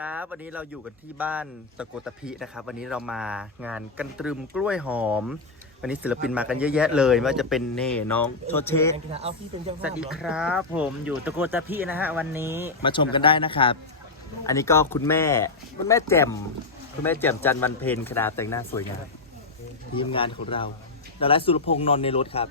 ครับ วันนี้เราอยู่กันที่บ้านตะโกตะพินะครับ วันนี้เรามางานกันตรึมกล้วยหอม วันนี้ศิลปินมากันเยอะแยะเลยไม่ว่าจะเป็นเน่น้องโชเชะเอาพี่เป็นเจ้าสวัสดีครับผมอยู่ตะโกตะพี่นะฮะวันนี้มาชมกันได้นะครับ อันนี้ก็คุณแม่คุณแม่แจ่มคุณแม่แจ่มจันทร์วันเพ็ญคณะแต่งหน้าสวยงามทีมงานของเราดาราสุรพงษ์นนท์ในรถครับ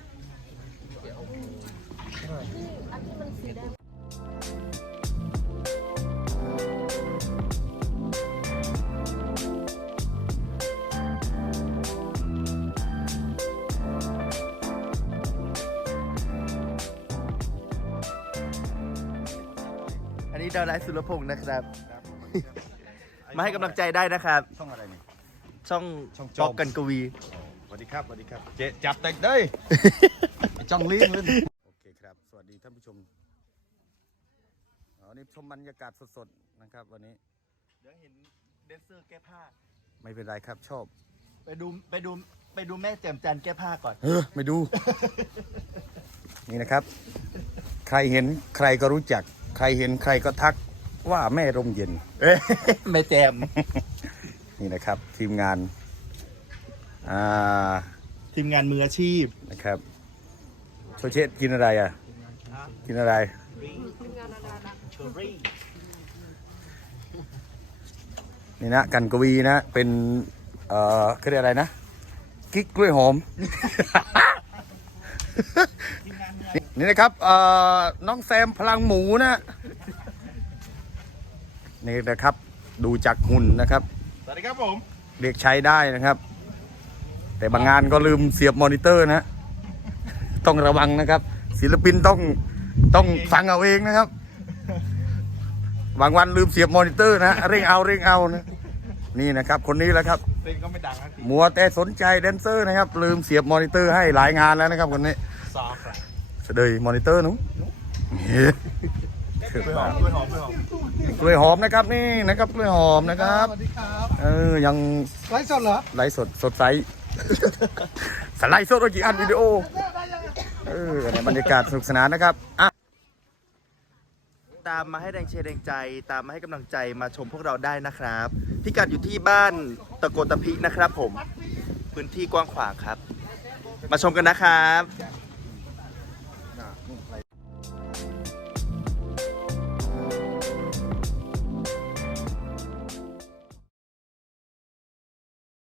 นนี้ดาวไลฟ์สุรพงศ์นะครับ มาให้กำลังใจได้นะครับ ช่องอะไรนี่ ช่องช่องโจม ป๊อกกันกวี สวัสดีครับสวัสดีครับเจจับเต็กได้ยจ้องลิ้นเลยโอเคครับ สวัสดีท่านผู้ชมอ๋อนี่ชมบรรยากาศสดๆนะครับ วันนี้เดี๋ยวเห็นเดนเซอร์แก้ผ้า ไม่เป็นไรครับชอบ ไปดูไปดูไปดูแม่แจ่มจันทร์แก้ผ้าก่อน เออไม่ดู นี่นะครับ ใครเห็นใครก็รู้จัก ใครเห็นใครก็ทักว่าแม่ร่มเย็น เอ้ยแม่แจ่มนี่นะครับ ทีมงาน อ่า ทีมงานมืออาชีพนะครับโชเชตกินอะไรอะ กินอะไร นี่นะกันกวีนะ เป็น เอ่อเขาเรียกอะไรนะ กิ๊กกล้วยหอม นี่นี่นะครับเอ่อน้องแซมพลังหมูนะนี่นะครับ ดูจากหุ่นนะครับ สวัสดีครับผมเรียกใช้ได้นะครับ แต่บางงานก็ลืมเสียบมอนิเตอร์นะ ต้องระวังนะครับ ศิลปินต้องต้องฟังเอาเองนะครับบางวันลืมเสียบมอนิเตอร์นะเร่งเอาเร่งเอานะนี่นะครับ คนนี้แหละครับเพลงก็ไม่ดังนะมัวแต่สนใจแดนเซอร์นะครับ ลืมเสียบมอนิเตอร์ให้หลายงานแล้วนะครับคนนี้ ซอครับเสดยมอนิเตอร์หนุกล้วยหอมกล้วยหอมกล้วยหอมกล้วยหอมนะครับนี่นะครับกล้วยหอมนะครับสวัสดีครับเออยังไลฟ์สดเหรอไลฟ์สดสดใสสไลด์สดว่ากี่อันวิดีโอเออในบรรยากาศสนุกสนานนะครับอะตามมาให้แรงเชียร์แรงใจ ตามมาให้กำลังใจมาชมพวกเราได้นะครับ พิกัดอยู่ที่บ้านตะโกตะพินะครับผม พื้นที่กว้างขวางครับ มาชมกันนะครับ